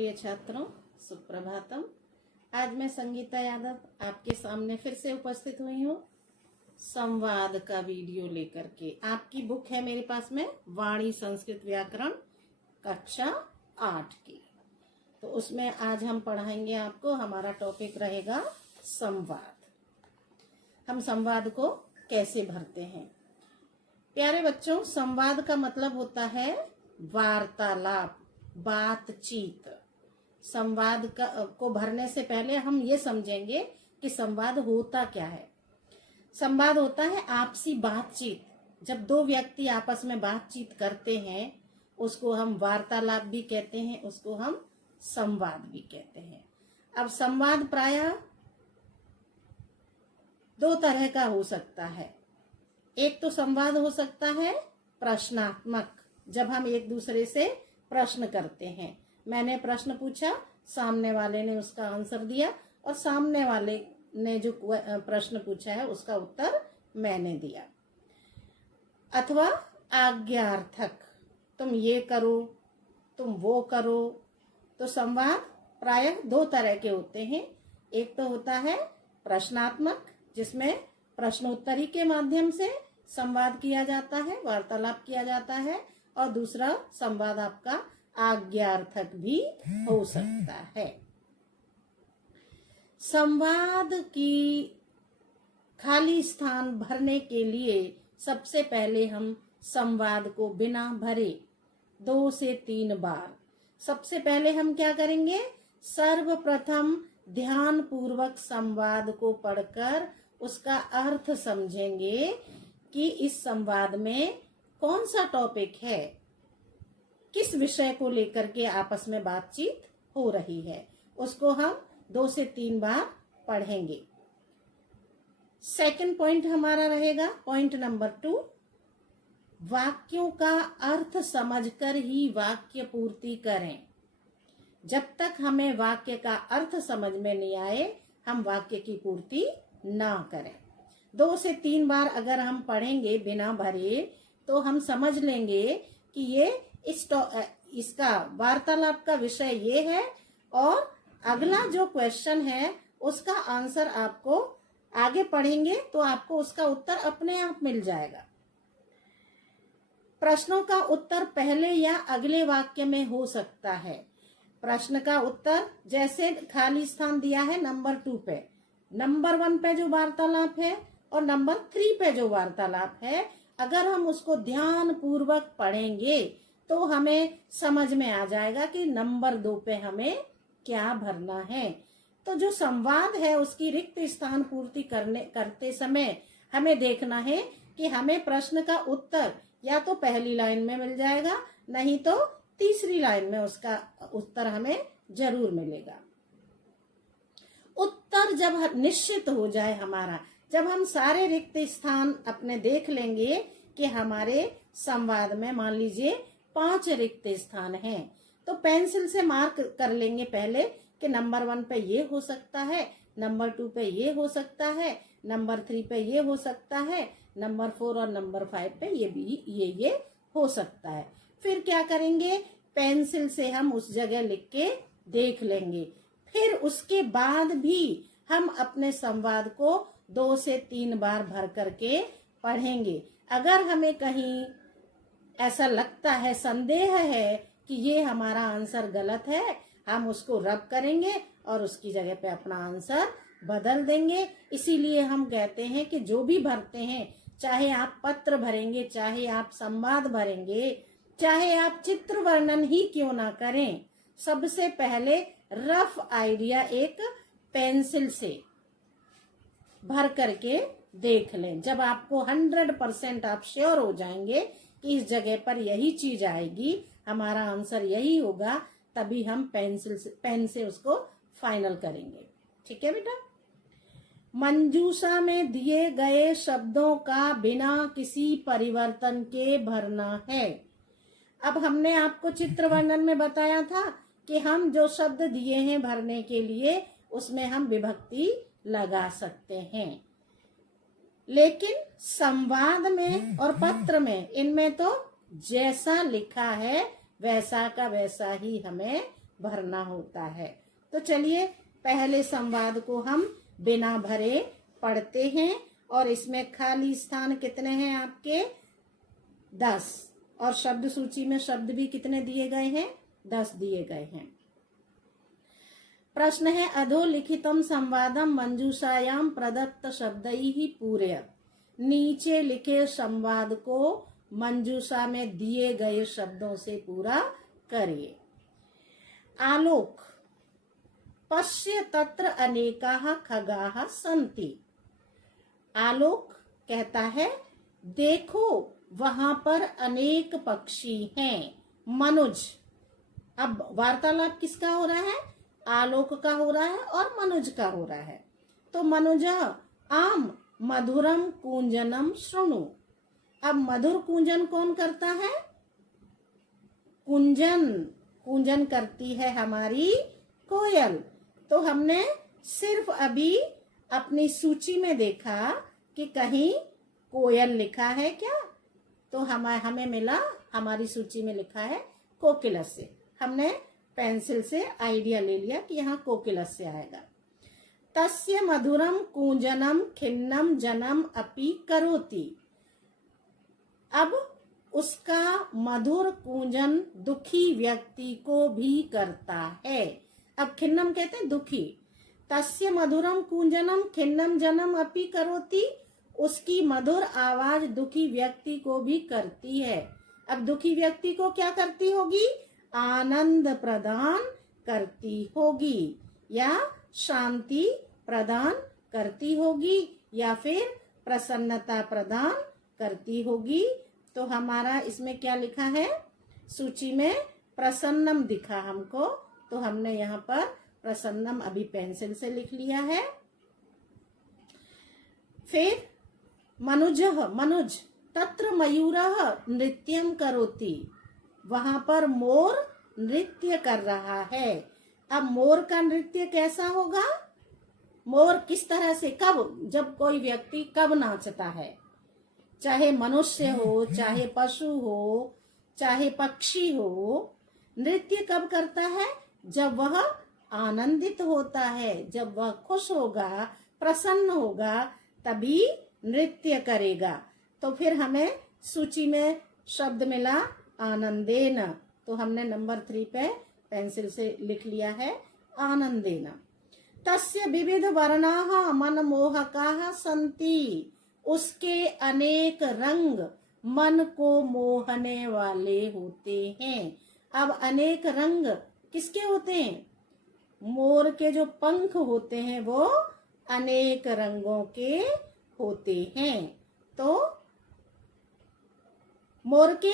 प्रिय छात्रों, सुप्रभातम। आज मैं संगीता यादव आपके सामने फिर से उपस्थित हुई हूँ संवाद का वीडियो लेकर के। आपकी बुक है मेरे पास में वाणी संस्कृत व्याकरण कक्षा 8 की। तो उसमें आज हम पढ़ाएंगे आपको, हमारा टॉपिक रहेगा संवाद। हम संवाद को कैसे भरते हैं। प्यारे बच्चों, संवाद का मतलब होता है वार्तालाप, बातचीत। संवाद को भरने से पहले हम ये समझेंगे कि संवाद होता क्या है। संवाद होता है आपसी बातचीत। जब दो व्यक्ति आपस में बातचीत करते हैं उसको हम वार्तालाप भी कहते हैं, उसको हम संवाद भी कहते हैं। अब संवाद प्रायः दो तरह का हो सकता है। एक तो संवाद हो सकता है प्रश्नात्मक, जब हम एक दूसरे से प्रश्न करते हैं। मैंने प्रश्न पूछा, सामने वाले ने उसका आंसर दिया और सामने वाले ने जो प्रश्न पूछा है उसका उत्तर मैंने दिया। अथवा आज्ञार्थक, तुम ये करो, तुम वो करो। तो संवाद प्रायः दो तरह के होते हैं। एक तो होता है प्रश्नात्मक, जिसमें प्रश्नोत्तरी के माध्यम से संवाद किया जाता है, वार्तालाप किया जाता है। और दूसरा संवाद आपका आज्ञार्थक भी हो सकता है। संवाद की खाली स्थान भरने के लिए सबसे पहले हम संवाद को बिना भरे 2 से 3 बार, सबसे पहले हम क्या करेंगे, सर्वप्रथम ध्यान पूर्वक संवाद को पढ़कर उसका अर्थ समझेंगे कि इस संवाद में कौन सा टॉपिक है, किस विषय को लेकर के आपस में बातचीत हो रही है। उसको हम 2 से 3 बार पढ़ेंगे। सेकंड पॉइंट हमारा रहेगा पॉइंट नंबर 2, वाक्यों का अर्थ समझकर ही वाक्य पूर्ति करें। जब तक हमें वाक्य का अर्थ समझ में नहीं आए हम वाक्य की पूर्ति ना करें। 2 से 3 बार अगर हम पढ़ेंगे बिना भरे तो हम समझ लेंगे कि ये इसका वार्तालाप का विषय ये है और अगला जो क्वेश्चन है उसका आंसर आपको आगे पढ़ेंगे तो आपको उसका उत्तर अपने आप मिल जाएगा। प्रश्नों का उत्तर पहले या अगले वाक्य में हो सकता है। प्रश्न का उत्तर जैसे खाली स्थान दिया है नंबर 2 पे, नंबर 1 पे जो वार्तालाप है और नंबर 3 पे जो वार्तालाप है, अगर हम उसको ध्यान पूर्वक पढ़ेंगे तो हमें समझ में आ जाएगा कि नंबर 2 पे हमें क्या भरना है। तो जो संवाद है उसकी रिक्त स्थान पूर्ति करते समय हमें देखना है कि हमें प्रश्न का उत्तर या तो पहली लाइन में मिल जाएगा, नहीं तो तीसरी लाइन में उसका उत्तर हमें जरूर मिलेगा। उत्तर जब निश्चित हो जाए हमारा, जब हम सारे रिक्त स्थान अपने देख लेंगे कि हमारे संवाद में मान लीजिए 5 रिक्त स्थान हैं, तो पेंसिल से मार्क कर लेंगे पहले कि नंबर 1 पे ये हो सकता है, नंबर 2 पे ये हो सकता है, नंबर 3 पे ये हो सकता है, नंबर 4 और नंबर 5 पे ये हो सकता है। फिर क्या करेंगे, पेंसिल से हम उस जगह लिख के देख लेंगे। फिर उसके बाद भी हम अपने संवाद को 2 से 3 बार भर करके पढ़ेंगे। अगर हमें कहीं ऐसा लगता है, संदेह है कि ये हमारा आंसर गलत है, हम उसको रब करेंगे और उसकी जगह पे अपना आंसर बदल देंगे। इसीलिए हम कहते हैं कि जो भी भरते हैं, चाहे आप पत्र भरेंगे, चाहे आप संवाद भरेंगे, चाहे आप चित्र वर्णन ही क्यों ना करें, सबसे पहले रफ आइडिया एक पेंसिल से भर करके देख लें। जब आपको 100% आप श्योर हो जाएंगे कि इस जगह पर यही चीज आएगी, हमारा आंसर यही होगा, तभी हम पेन से उसको फाइनल करेंगे। ठीक है बेटा। मंजूषा में दिए गए शब्दों का बिना किसी परिवर्तन के भरना है। अब हमने आपको चित्र वर्णन में बताया था कि हम जो शब्द दिए हैं भरने के लिए उसमें हम विभक्ति लगा सकते हैं, लेकिन संवाद में और पत्र में इनमें तो जैसा लिखा है वैसा का वैसा ही हमें भरना होता है। तो चलिए पहले संवाद को हम बिना भरे पढ़ते हैं। और इसमें खाली स्थान कितने हैं आपके? 10। और शब्द सूची में शब्द भी कितने दिए गए हैं? 10 दिए गए हैं। प्रश्न है, अधोलिखितम संवादम मंजूषायाम प्रदत्त शब्दैहि पूरयत। नीचे लिखे संवाद को मंजूषा में दिए गए शब्दों से पूरा करिए। आलोक, पश्य तत्र अनेकाः खगाः सन्ति। आलोक कहता है, देखो वहां पर अनेक पक्षी हैं। मनुज, अब वार्तालाप किसका हो रहा है? आलोक का हो रहा है और मनुज का हो रहा है। तो मनुज आम मधुरम कूंजनम श्रृणु। अब मधुर कूंजन कौन करता है? कूंजन करती है हमारी कोयल। तो हमने सिर्फ अभी अपनी सूची में देखा कि कहीं कोयल लिखा है क्या, तो हमें मिला, हमारी सूची में लिखा है कोकिलस से। हमने पेंसिल से आइडिया ले लिया कि यहाँ कोकिलस से आएगा। तस्य मधुरम कूंजनम खिन्नम जनम अपि करोति। अब उसका मधुर कूंजन दुखी व्यक्ति को भी करता है। अब खिन्नम कहते हैं दुखी। तस्य मधुरम कूंजनम खिन्नम जनम अपि करोति, उसकी मधुर आवाज दुखी व्यक्ति को भी करती है। अब दुखी व्यक्ति को क्या करती होगी? आनंद प्रदान करती होगी, या शांति प्रदान करती होगी, या फिर प्रसन्नता प्रदान करती होगी। तो हमारा इसमें क्या लिखा है? सूची में प्रसन्नम दिखा हमको, तो हमने यहाँ पर प्रसन्नम अभी पेंसिल से लिख लिया है। फिर मनुज तत्र मयूरः नृत्यम करोति। वहां पर मोर नृत्य कर रहा है। अब मोर का नृत्य कैसा होगा? मोर किस तरह से, कब, जब कोई व्यक्ति कब नाचता है, चाहे मनुष्य हो, चाहे पशु हो, चाहे पक्षी हो, नृत्य कब करता है? जब वह आनंदित होता है, जब वह खुश होगा, प्रसन्न होगा, तभी नृत्य करेगा। तो फिर हमें सूची में शब्द मिला आनंदेन, तो हमने नंबर 3 पे पेंसिल से लिख लिया है आनंदेन। तस्य विविध वर्णाः मनमोहकाः सन्ति। उसके अनेक रंग मन को मोहने वाले होते हैं। अब अनेक रंग किसके होते हैं? मोर के जो पंख होते हैं वो अनेक रंगों के होते हैं। तो मोर के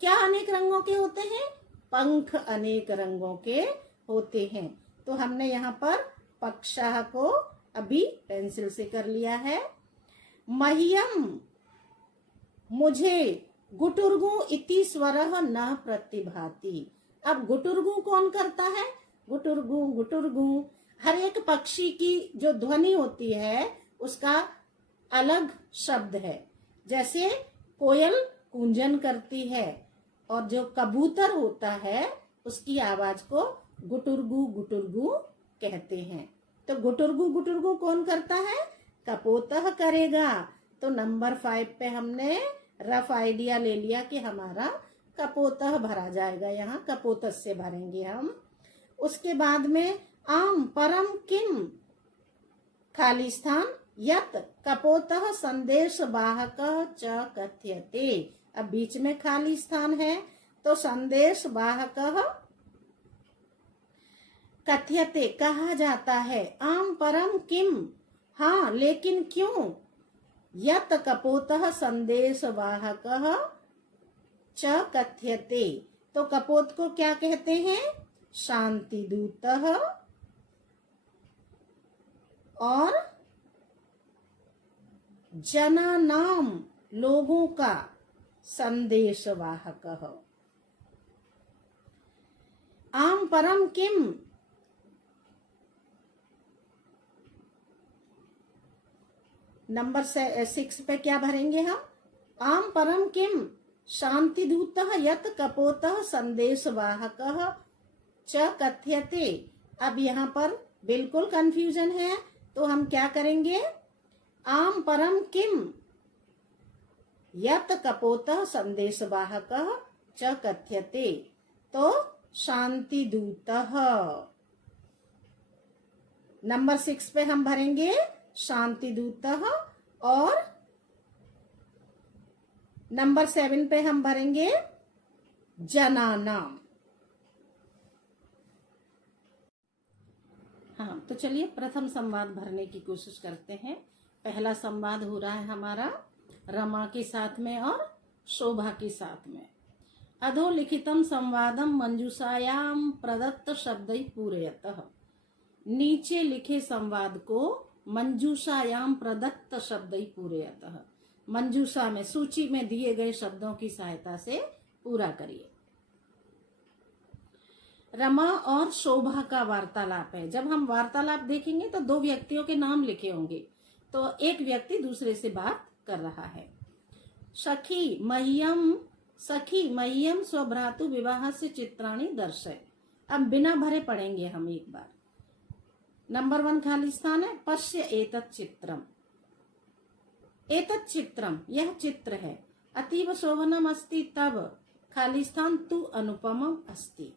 क्या अनेक रंगों के होते हैं? पंख अनेक रंगों के होते हैं। तो हमने यहाँ पर पक्षः को अभी पेंसिल से कर लिया है। मह्यम, मुझे गुटुर्गु इति स्वरः न प्रतिभाति। अब गुटुर्गु कौन करता है? गुटुर्गु हर एक पक्षी की जो ध्वनि होती है उसका अलग शब्द है। जैसे कोयल कूंजन करती है और जो कबूतर होता है उसकी आवाज को गुटुर्गु कहते हैं। तो गुटुर्गु कौन करता है? कपोतः करेगा। तो नंबर 5 पे हमने रफ आइडिया ले लिया कि हमारा कपोतः भरा जाएगा, यहाँ कपोतः से भरेंगे हम। उसके बाद में आम परम किम, खाली स्थान, यत कपोतः संदेश वाहक च कथ्यते। अब बीच में खाली स्थान है, तो संदेश वाहक कथ्यते कहा जाता है। आम परम किम, हाँ लेकिन क्यों? यत कपोतः संदेश वाहक च कथ्यते। तो कपोत को क्या कहते हैं? शांति दूतः और जनानाम, लोगों का संदेश वाहक। आम परम किम, नंबर 6 पे क्या भरेंगे हम? आम परम किम शांति दूतः यत कपोतः संदेश वाहक च कथ्यते। अब यहाँ पर बिल्कुल कंफ्यूजन है, तो हम क्या करेंगे? आम परम किम यत कपोतः संदेशवाहकः च कथ्यते, तो शांति दूतः। नंबर 6 पे हम भरेंगे शांति दूतः, और नंबर 7 पे हम भरेंगे जनानाम। हाँ, तो चलिए प्रथम संवाद भरने की कोशिश करते हैं। पहला संवाद हो रहा है हमारा रमा के साथ में और शोभा के साथ में। अधोलिखितम संवादम मंजूषायाम प्रदत्त शब्दै पूरयतः। नीचे लिखे संवाद को मंजूषायाम प्रदत्त शब्दै पूरयतः, मंजूषा में सूची में दिए गए शब्दों की सहायता से पूरा करिए। रमा और शोभा का वार्तालाप है। जब हम वार्तालाप देखेंगे तो दो व्यक्तियों के नाम लिखे होंगे, तो एक व्यक्ति दूसरे से बात कर रहा है। सखी मह्यम स्वभ्रातु विवाह से चित्राणी दर्शय। अब बिना भरे पढ़ेंगे हम एक बार। नंबर 1 खाली स्थान है। पश्य एतत् चित्रम। एतत् चित्रम, यह चित्र है। अतीव शोभनम अस्ति, तब खाली स्थान तु अनुपमम अस्ति।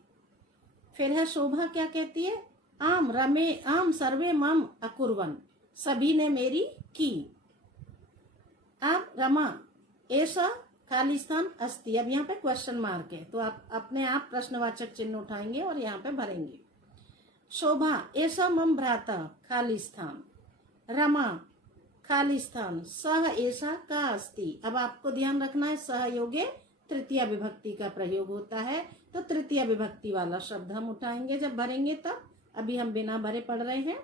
फिर है शोभा क्या कहती है? आम सर्वे मम अकुर्वन, सभी ने मेरी की। अब रमा ऐसा खाली स्थान अस्ति। अब यहाँ पे क्वेश्चन मार्क है, तो आप अपने आप प्रश्नवाचक चिन्ह उठाएंगे और यहाँ पे भरेंगे। शोभा ऐसा मम भ्राता, खाली स्थान। रमा खाली स्थान, सह ऐसा का अस्ति। अब आपको ध्यान रखना है सहयोगे तृतीय विभक्ति का प्रयोग होता है, तो तृतीय विभक्ति वाला शब्द हम उठाएंगे जब भरेंगे तब। अभी हम बिना भरे पढ़ रहे हैं।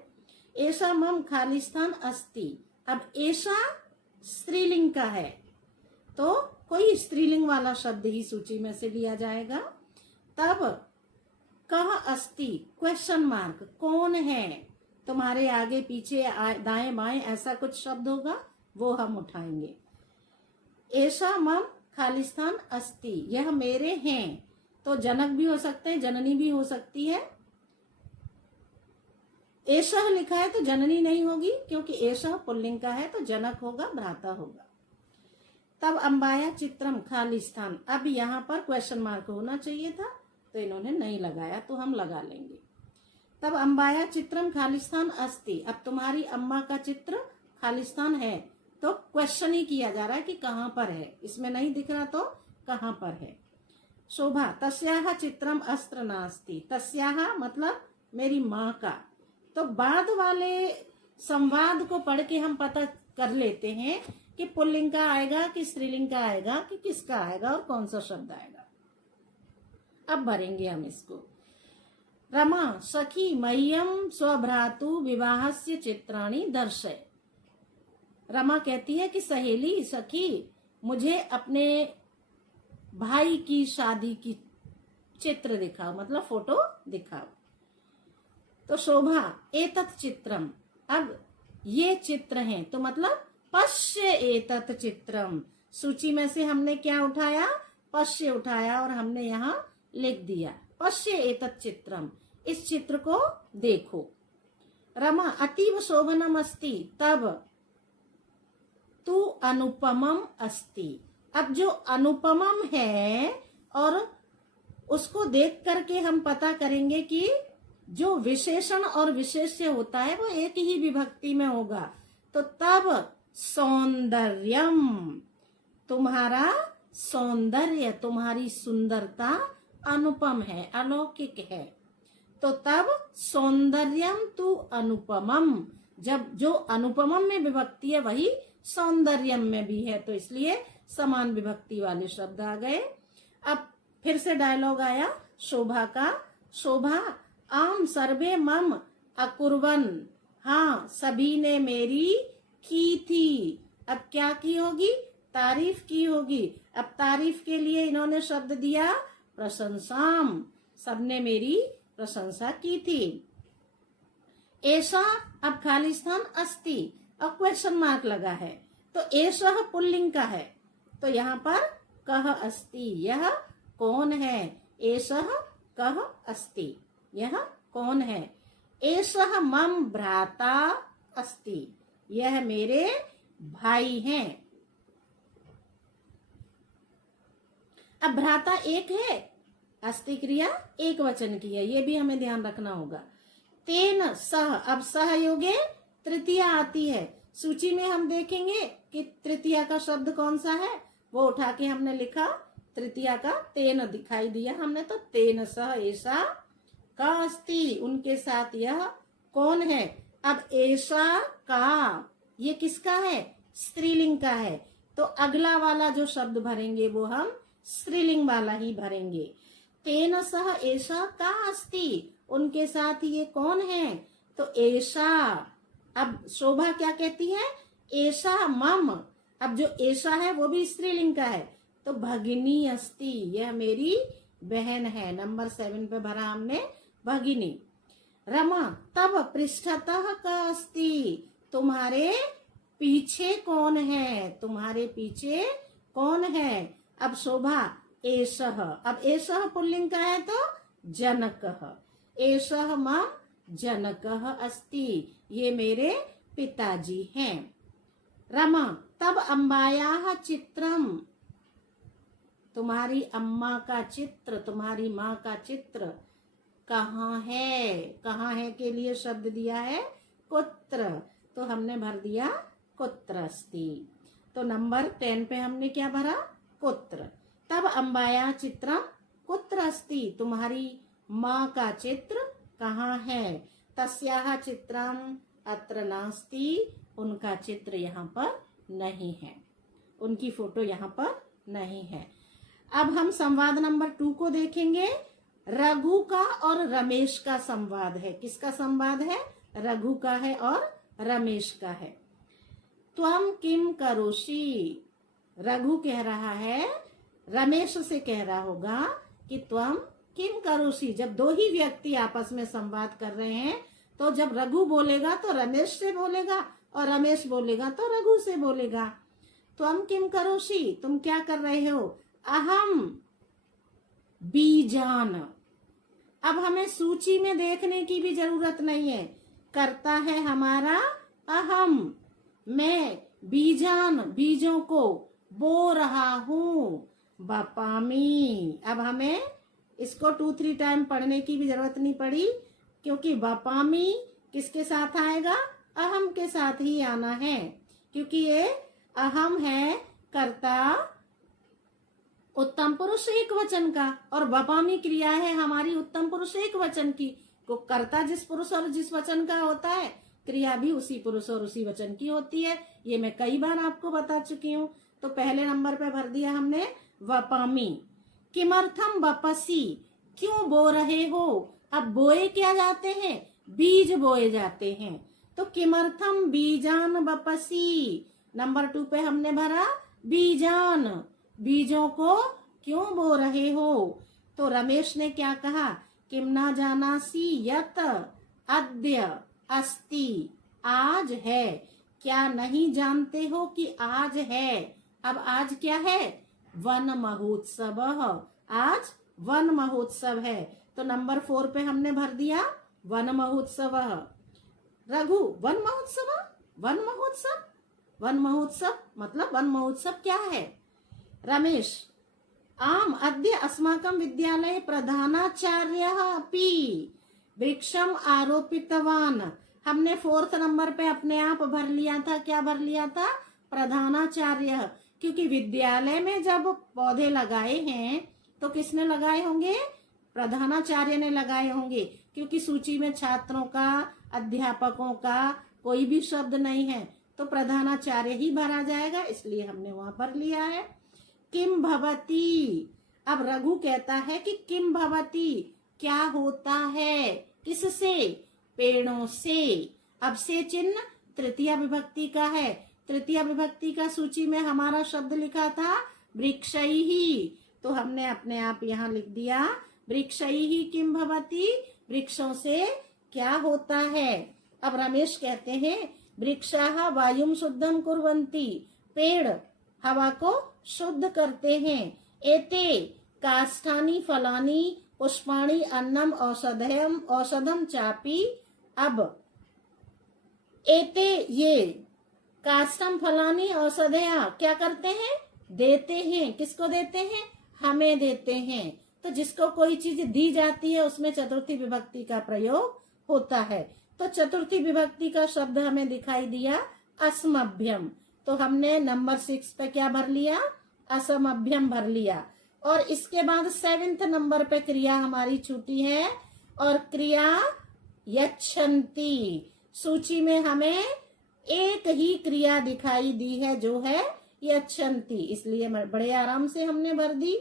ऐसा मम खाली स्थान अस्ति। अब ऐसा स्त्रीलिंग का है, तो कोई स्त्रीलिंग वाला शब्द ही सूची में से लिया जाएगा। तब कह अस्ति, क्वेश्चन मार्क, कौन है? तुम्हारे आगे पीछे दाएं बाएं ऐसा कुछ शब्द होगा, वो हम उठाएंगे। ऐसा मम खाली स्थान अस्ति, यह मेरे हैं, तो जनक भी हो सकते हैं, जननी भी हो सकती है। ऐसा लिखा है तो जननी नहीं होगी, क्योंकि ऐसा पुल्लिंग का है, तो जनक होगा, भ्राता होगा। तब अंबाया चित्रम खाली स्थान। अब यहाँ पर क्वेश्चन मार्क होना चाहिए था, तो इन्होंने नहीं लगाया, तो हम लगा लेंगे। तब अंबाया चित्रम खाली स्थान अस्ति। अब तुम्हारी अम्मा का चित्र खाली स्थान है, तो क्वेश्चन ही किया जा रहा है कि कहाँ पर है। इसमें नहीं दिख रहा तो कहाँ पर है। शोभा तस्याहा चित्रम अस्त्र नास्ति। तस्याहा मतलब मेरी माँ का। तो बाद वाले संवाद को पढ़ के हम पता कर लेते हैं कि पुल्लिंग का आएगा कि स्त्रीलिंग का आएगा कि किसका आएगा और कौन सा शब्द आएगा। अब भरेंगे हम इसको। रमा सखी मह्यम स्वभ्रातु विवाहस्य चित्राणि दर्शय। रमा कहती है कि सहेली सखी मुझे अपने भाई की शादी की चित्र दिखाओ, मतलब फोटो दिखाओ। तो शोभा एतत् चित्रम, अब ये चित्र हैं, तो मतलब पश्य एतत् चित्रम। सूची में से हमने क्या उठाया? पश्य उठाया और हमने यहाँ लिख दिया पश्य एतत् चित्रम, इस चित्र को देखो। रमा अतीव शोभनम अस्ति, तब तु अनुपमम अस्ति। अब जो अनुपमम है और उसको देख करके हम पता करेंगे कि जो विशेषण और विशेष्य होता है वो एक ही विभक्ति में होगा। तो तब सौंदर्यम, तुम्हारा सौंदर्य, तुम्हारी सुंदरता अनुपम है, अलौकिक है। तो तब सौंदर्यम तु अनुपमम, जब जो अनुपमम में विभक्ति है वही सौंदर्यम में भी है, तो इसलिए समान विभक्ति वाले शब्द आ गए। अब फिर से डायलॉग आया शोभा का। शोभा आम सर्वे मम अकुर्वन, हाँ सभी ने मेरी की थी। अब क्या की होगी? तारीफ की होगी। अब तारीफ के लिए इन्होंने शब्द दिया प्रशंसाम, सबने मेरी प्रशंसा की थी। ऐसा अब खाली स्थान अस्ति और क्वेश्चन मार्क लगा है, तो ऐसा पुल्लिंग का है, तो यहाँ पर कह अस्ति, यह कौन है? ऐसा कह अस्ति। यह कौन है? एषः मम भ्राता अस्ति, यह मेरे भाई हैं। अब भ्राता एक है, अस्ति क्रिया एक वचन की है, ये भी हमें ध्यान रखना होगा। तेन सह, अब सहयोगे तृतीया आती है। सूची में हम देखेंगे कि तृतीया का शब्द कौन सा है, वो उठा के हमने लिखा, तृतीया का तेन दिखाई दिया हमने, तो तेन सह ऐसा का अस्ति, उनके साथ यह कौन है। अब ऐसा का ये किसका है? स्त्रीलिंग का है, तो अगला वाला जो शब्द भरेंगे वो हम स्त्रीलिंग वाला ही भरेंगे। तेन सह ऐसा का अस्ति, उनके साथ ये कौन है? तो ऐसा, अब शोभा क्या कहती है? ऐसा मम, अब जो ऐसा है वो भी स्त्रीलिंग का है, तो भगिनी अस्ति, यह मेरी बहन है। नंबर 7 पे भरा हमने भगिनी। रमा तब पृष्ठतः का अस्ति, तुम्हारे पीछे कौन है? तुम्हारे पीछे कौन है? अब शोभा एषः, अब एषः पुल्लिंग का है तो जनकः, एषः मम जनकः अस्ति, ये मेरे पिताजी हैं। रमा तब अम्बायाः चित्रम, तुम्हारी अम्मा का चित्र, तुम्हारी माँ का चित्र कहाँ है? कहाँ है के लिए शब्द दिया है कुत्र, तो हमने भर दिया कुत्र अस्ति। तो नंबर 10 पे हमने क्या भरा? कुत्र। तब अम्बाया चित्रम कुत्र अस्ति, तुम्हारी माँ का चित्र कहाँ है? तस्याः चित्रम अत्र नास्ति, उनका चित्र यहाँ पर नहीं है, उनकी फोटो यहाँ पर नहीं है। अब हम संवाद नंबर 2 को देखेंगे। रघु का और रमेश का संवाद है। किसका संवाद है? रघु का है और रमेश का है। त्वम किम करोषि, रघु कह रहा है, रमेश से कह रहा होगा कि त्वम किम करोषि। जब दो ही व्यक्ति आपस में संवाद कर रहे हैं तो जब रघु बोलेगा तो रमेश से बोलेगा और रमेश बोलेगा तो रघु से बोलेगा। त्वम किम करोषि, तुम क्या कर रहे हो? अहम बीजान। अब हमें सूची में देखने की भी जरूरत नहीं है, करता है हमारा अहम, मैं बीजान, बीजों को बो रहा हूँ, बपामी। अब हमें इसको 2-3 टाइम पढ़ने की भी जरूरत नहीं पड़ी, क्योंकि बपामी किसके साथ आएगा? अहम के साथ ही आना है, क्योंकि ये अहम है कर्ता उत्तम पुरुष एक वचन का और बपामी क्रिया है हमारी उत्तम पुरुष एक वचन की। को कर्ता जिस पुरुष और जिस वचन का होता है, क्रिया भी उसी पुरुष और उसी वचन की होती है। ये मैं कई बार आपको बता चुकी हूँ। तो पहले नंबर पे भर दिया हमने वपामी। किमर्थम बपसी, क्यों बो रहे हो? अब बोए क्या जाते हैं? बीज बोए जाते हैं। तो किमर्थम बीजान बपसी, नंबर 2 पे हमने भरा बीजान, बीजों को क्यों बो रहे हो? तो रमेश ने क्या कहा? किम ना जानासी यत अद्य अस्ति, आज है, क्या नहीं जानते हो कि आज है। अब आज क्या है? वन महोत्सव, आज वन महोत्सव है। तो नंबर 4 पे हमने भर दिया वन महोत्सव। रघु वन महोत्सव, वन महोत्सव, वन महोत्सव मतलब वन महोत्सव क्या है? रमेश आम अद्य अस्माकं विद्यालये प्रधानाचार्यः अपि वृक्षम आरोपितवान। हमने 4th नंबर पे अपने आप भर लिया था। क्या भर लिया था? प्रधानाचार्य, क्योंकि विद्यालय में जब पौधे लगाए हैं तो किसने लगाए होंगे? प्रधानाचार्य ने लगाए होंगे, क्योंकि सूची में छात्रों का, अध्यापकों का कोई भी शब्द नहीं है, तो प्रधानाचार्य ही भरा जाएगा, इसलिए हमने वहां पर लिया है। किम भवती, अब रघु कहता है कि किम भवती, क्या होता है? किससे? पेड़ों से। अब से चिन्ह तृतीया विभक्ति का है। तृतीया विभक्ति का सूची में हमारा शब्द लिखा था वृक्षैहि, तो हमने अपने आप यहाँ लिख दिया वृक्षैहि किम भवती, वृक्षों से क्या होता है। अब रमेश कहते हैं वृक्षाः वायुम शुद्धम कुर्वन्ति, पेड़ हवा को शुद्ध करते हैं। एते काष्ठानि फलानि पुष्पाणि अन्नम औषधम चापी। अब एते ये काष्ठम फलानी औषधया क्या करते हैं, देते हैं। किसको देते हैं, हमें देते हैं। तो जिसको कोई चीज दी जाती है उसमें चतुर्थी विभक्ति का प्रयोग होता है। तो चतुर्थी विभक्ति का शब्द हमें दिखाई दिया असमभ्यम। तो हमने नंबर 6 पे क्या भर लिया, असमभ्यम भर लिया। और इसके बाद 7th नंबर पे क्रिया हमारी छूटी है, और क्रिया यच्छन्ति। सूची में हमें एक ही क्रिया दिखाई दी है जो है यच्छन्ति, इसलिए बड़े आराम से हमने भर दी।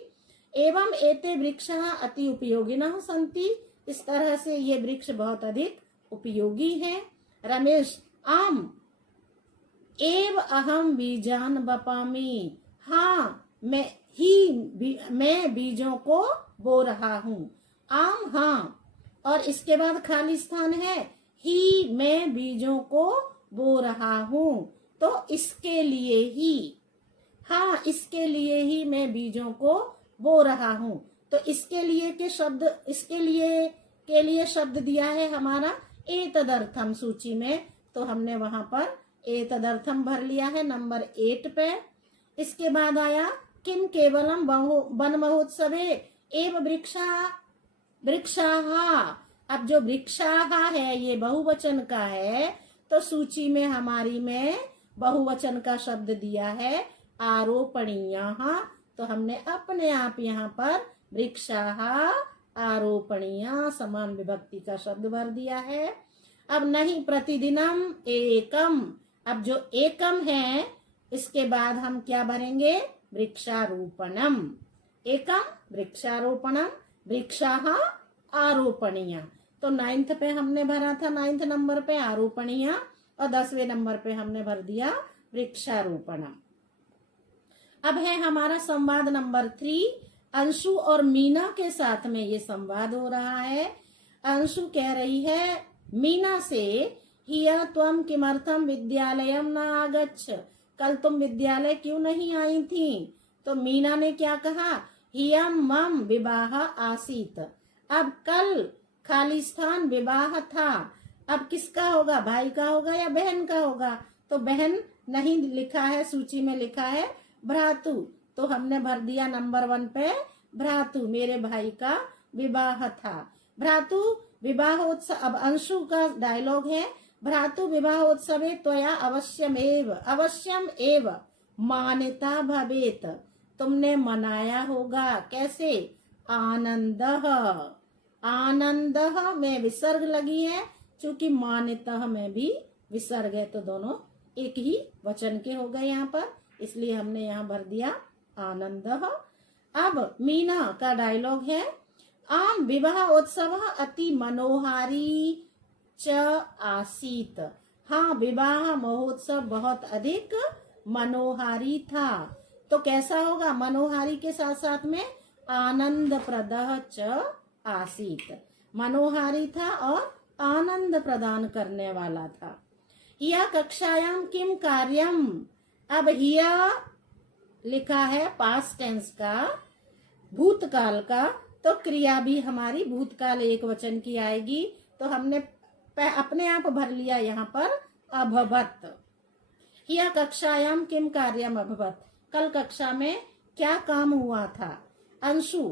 एवं एते वृक्षः अति उपयोगिनः सन्ति। इस तरह से ये वृक्ष बहुत अधिक उपयोगी हैं। रमेश, आम एव अहम बीजान बपामी। हाँ, मैं बीजों को बो रहा हूँ। आम, हाँ, और इसके बाद खाली स्थान है, ही मैं बीजों को बो रहा हूँ। तो इसके लिए ही, हाँ, इसके लिए ही मैं बीजों को बो रहा हूँ। तो इसके लिए के शब्द, इसके लिए के लिए शब्द दिया है हमारा एतदर्थम सूची में। तो हमने वहां पर एतदर्थम भर लिया है नंबर 8 पे। इसके बाद आया किम केवलम वन महोत्सवे एव वृक्षाहा। अब जो वृक्षाहा है ये बहुवचन का है, तो सूची में हमारी में बहुवचन का शब्द दिया है आरोपणीयाः। तो हमने अपने आप यहाँ पर वृक्षाहा आरोपणीया समान विभक्ति का शब्द भर दिया है। अब नहीं प्रतिदिनम एकम। अब जो एकम है इसके बाद हम क्या भरेंगे, वृक्षारोपणम। एकम वृक्षारोपणम, वृक्षाः आरोपणीया। तो 9th पे हमने भरा था, 9th नंबर पे आरोपणीया, और 10वें नंबर पे हमने भर दिया वृक्षारोपणम। अब है हमारा संवाद नंबर 3। अंशु और मीना के साथ में ये संवाद हो रहा है। अंशु कह रही है मीना से, हिया त्वम किमर्थम विद्यालयम न आगच्छ। कल तुम विद्यालय क्यों नहीं आई थी। तो मीना ने क्या कहा, हियम मम विवाह आसीत। अब कल खाली स्थान विवाह था। अब किसका होगा, भाई का होगा या बहन का होगा। तो बहन नहीं लिखा है, सूची में लिखा है भ्रातु। तो हमने भर दिया नंबर 1 पे भ्रातु, मेरे भाई का विवाह था। भ्रातु विवाहोत्सव। अब अंशु का डायलॉग है, भ्रातु विवाहोत्सवे त्वया अवश्यम एव मान्यता भवेत। तुमने मनाया होगा, कैसे, आनंदः। आनंदः में विसर्ग लगी है, चूंकि मान्यता में भी विसर्ग है, तो दोनों एक ही वचन के हो गए यहाँ पर, इसलिए हमने यहाँ भर दिया आनंदः। अब मीना का डायलॉग है, आम विवाह उत्सव अति मनोहारी च आसीत। हाँ, विवाह महोत्सव बहुत अधिक मनोहारी था। तो कैसा होगा, मनोहारी के साथ साथ में आनंद प्रदः च आसीत। मनोहारी था और आनंद प्रदान करने वाला था। हिया कक्षायाम किम कार्यम। अब हिया लिखा है पास्ट टेंस का, भूतकाल का, तो क्रिया भी हमारी भूतकाल एक वचन की आएगी। तो हमने अपने आप भर लिया यहाँ पर अभवत। हिया कक्षायाम किम कार्यम अभवत। कल कक्षा में क्या काम हुआ था। अंशु,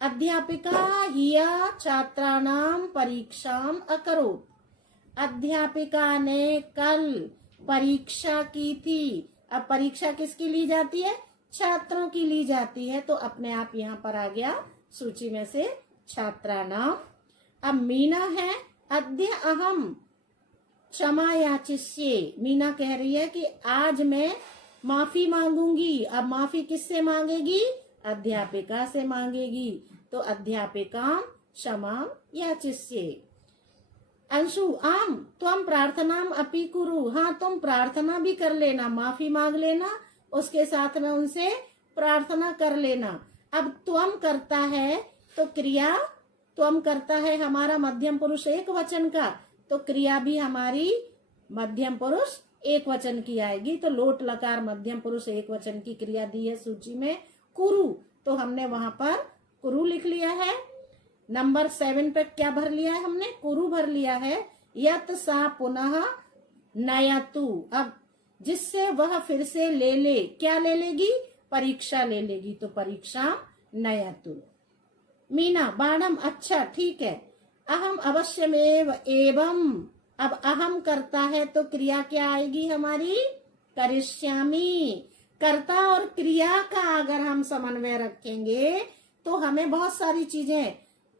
अध्यापिका हिया छात्राणाम परीक्षाम अकरोत्। अध्यापिका ने कल परीक्षा की थी। अब परीक्षा किसकी ली जाती है, छात्रों की ली जाती है। तो अपने आप यहाँ पर आ गया सूची में से छात्राणाम। अब मीना है, अद्य अहम क्षमा याचिष्ये। मीना कह रही है कि आज मैं माफी मांगूंगी। अब माफी किससे मांगेगी, अध्यापिका से मांगेगी। तो अध्यापिका क्षमा याचिष्ये। अंशु, आम त्वम प्रार्थनाम अपि कुरु। हाँ, तुम प्रार्थना भी कर लेना, माफी मांग लेना, उसके साथ में उनसे प्रार्थना कर लेना। अब त्वम करता है तो क्रिया, त्वम करता है हमारा मध्यम पुरुष एक वचन का, तो क्रिया भी हमारी मध्यम पुरुष एक वचन की आएगी। तो लोट लकार मध्यम पुरुष एक वचन की क्रिया दी है सूची में कुरु, तो हमने वहां पर कुरु लिख लिया है। नंबर 7 पे क्या भर लिया है हमने, कुरु भर लिया है। यत सा पुनः नयतु, अब जिससे वह फिर से ले ले, क्या ले लेगी, परीक्षा ले लेगी, तो परीक्षा नयतु। मीना बाणम, अच्छा ठीक है। अहम अवश्यमेव एवं, अब अहम करता है तो क्रिया क्या आएगी हमारी, करिष्यामि। कर्ता और क्रिया का अगर हम समन्वय रखेंगे तो हमें बहुत सारी चीजें,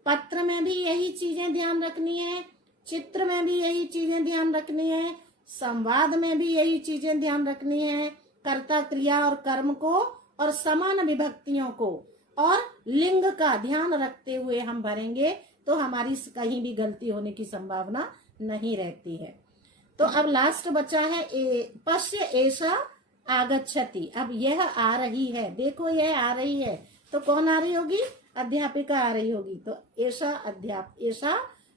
पत्र में भी यही चीजें ध्यान रखनी है, चित्र में भी यही चीजें ध्यान रखनी है, संवाद में भी यही चीजें ध्यान रखनी है, कर्ता क्रिया और कर्म को और समान विभक्तियों को और लिंग का ध्यान रखते हुए हम भरेंगे तो हमारी कहीं भी गलती होने की संभावना नहीं रहती है। तो अब लास्ट बचा है पश्य एषा आगच्छति, अब यह आ रही है, देखो यह आ रही है, तो कौन आ रही होगी, अध्यापिका आ रही होगी, तो एषा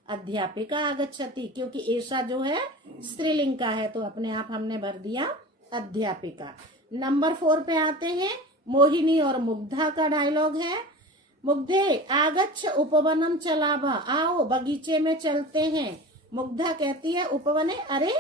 अध्यापिका आगच्छति, क्योंकि एषा जो है स्त्रीलिंग का है तो अपने आप हमने भर दिया अध्यापिका। नंबर 4 पे आते हैं, मोहिनी और मुग्धा का डायलॉग है। मुग्धे आगच्छ उपवनम चलावा, आओ बगीचे में चलते हैं। मुग्धा कहती है उपवने, अरे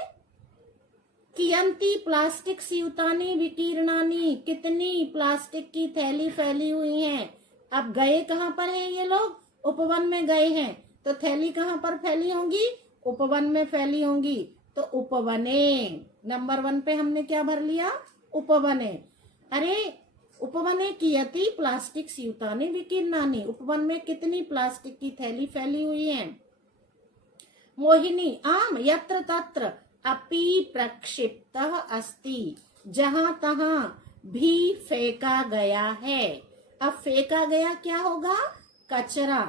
कियंती प्लास्टिक स्यूतानी विकीर्णानी, कितनी प्लास्टिक की थैली फैली हुई हैं। अब गए कहाँ पर हैं ये लोग, उपवन में गए हैं, तो थैली कहाँ पर फैली होंगी, उपवन में फैली होंगी, तो उपवने। नंबर 1 पे हमने क्या भर लिया, उपवने। अरे उपवने कियती प्लास्टिक स्यूतानी विकीर्णानी, उपवन में कितनी प्लास्टिक की थैली फैली हुई है। मोहिनी आम यत्र तत्र अपि प्रक्षिप्तः अस्ति, जहां तहां भी फेंका गया है। अब फेंका गया क्या होगा, कचरा।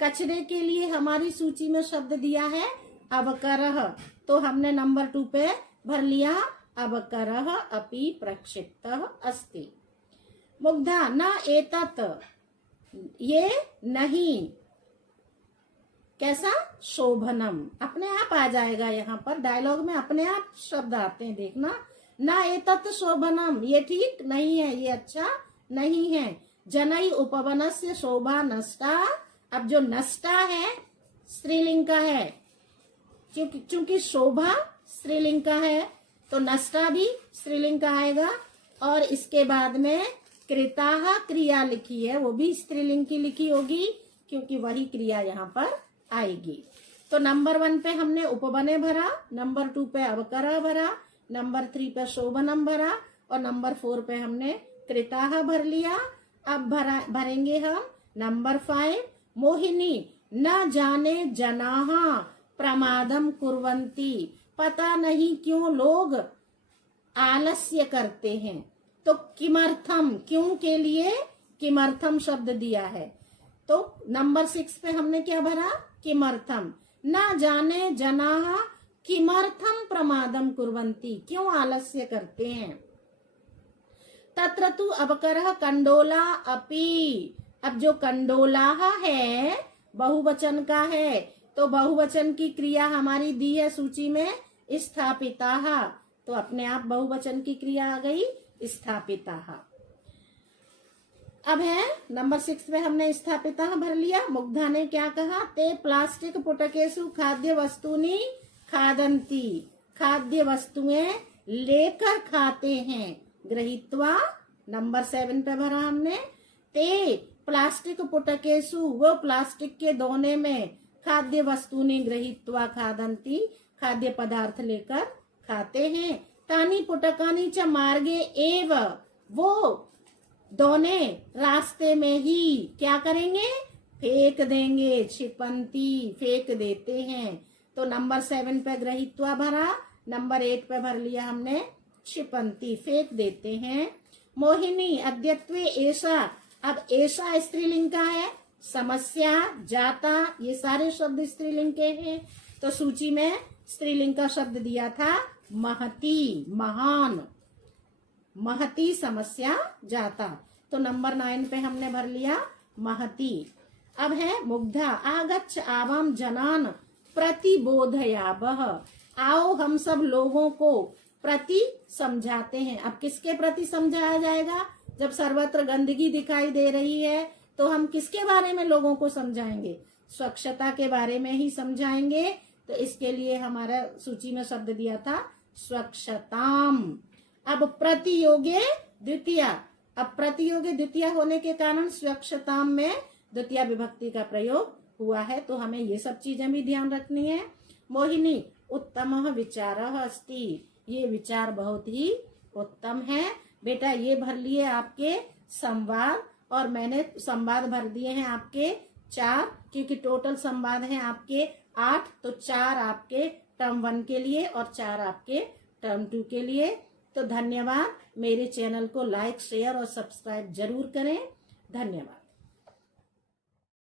कचरे के लिए हमारी सूची में शब्द दिया है अवकरः, तो हमने नंबर 2 पे भर लिया अवकरः अपि प्रक्षिप्तः अस्ति। मुग्धा न एतत्, ये नहीं, कैसा, शोभनम, अपने आप आ जाएगा, यहाँ पर डायलॉग में अपने आप शब्द आते हैं, देखना। ना एतत् शोभनम, ये ठीक नहीं है, ये अच्छा नहीं है। जनई उपवनस्य शोभा नष्टा, अब जो नष्टा है स्त्रीलिंग का है, क्योंकि शोभा स्त्रीलिंग का है तो नष्टा भी स्त्रीलिंग का आएगा। और इसके बाद में कृताः क्रिया लिखी है, वो भी स्त्रीलिंग की लिखी होगी क्योंकि वही क्रिया यहाँ पर आएगी। तो नंबर 1 पे हमने उपवने भरा, नंबर 2 पे अवकरः भरा, नंबर 3 पे शोभनम भरा और नंबर 4 पे हमने कृताः भर लिया। अब भरेंगे हम नंबर 5, मोहिनी न जाने जनाः प्रमादम कुर्वन्ति, पता नहीं क्यों लोग आलस्य करते हैं। तो किमर्थम, क्यों के लिए किमर्थम शब्द दिया है, तो नंबर 6 पे हमने क्या भरा, किमर्थम। न जाने जनाः किमर्थम प्रमादम कुर्वन्ति, क्यों आलस्य करते हैं। तत्र तु अवकरः कंडोला अपि, अब जो कंडोलाः है बहुवचन का है, तो बहुवचन की क्रिया हमारी दी है सूची में स्थापिताः, तो अपने आप बहुवचन की क्रिया आ गई स्थापिताः। अब है नंबर 6 पे हमने स्थापिताः भर लिया। मुग्धा ने क्या कहा, ते प्लास्टिक पुटकेषु खाद्य वस्तुनि खादन्ति, खाद्य वस्तुएं लेकर खाते हैं। गृहीत्वा नंबर 7 पे भरा हमने, ते प्लास्टिक पुटकेषु, वो प्लास्टिक के दोने में, खाद्य वस्तुनि गृहीत्वा खादन्ति, खाद्य पदार्थ लेकर खाते हैं। तानि पुटकानि च मार्गे एव, वो दोने रास्ते में ही क्या करेंगे, फेंक देंगे। क्षिपंती, फेंक देते हैं। तो नंबर 7 पे गृहीत्वा भरा, नंबर 8 पे भर लिया हमने क्षिपंती, फेंक देते हैं। मोहिनी अद्यत्वे एषा, अब एषा स्त्रीलिंग का है, समस्या, जाता, ये सारे शब्द स्त्रीलिंग के हैं। तो सूची में स्त्रीलिंग का शब्द दिया था महती, महान, महती समस्या जाता, तो नंबर 9 पे हमने भर लिया महती। अब है मुग्धा, आगच्छ आवाम जनान प्रतिबोधयावः, आओ हम सब लोगों को प्रति समझाते हैं। अब किसके प्रति समझाया जाएगा, जब सर्वत्र गंदगी दिखाई दे रही है तो हम किसके बारे में लोगों को समझाएंगे, स्वच्छता के बारे में ही समझाएंगे। तो इसके लिए हमारा सूची में शब्द दिया था स्वच्छताम। अब प्रतियोगे द्वितीया, अब प्रतियोगी द्वितीय होने के कारण स्वच्छताम में द्वितीय विभक्ति का प्रयोग हुआ है, तो हमें ये सब चीजें भी ध्यान रखनी है। मोहिनी उत्तम विचारः अस्ति, ये विचार बहुत ही उत्तम है। बेटा ये भर लिए आपके संवाद, और मैंने संवाद भर दिए हैं आपके 4, क्योंकि टोटल संवाद हैं आपके 8, तो 4 आपके टर्म 1 के लिए और 4 आपके टर्म 2 के लिए। तो धन्यवाद। मेरे चैनल को लाइक, शेयर और सब्सक्राइब जरूर करें। धन्यवाद।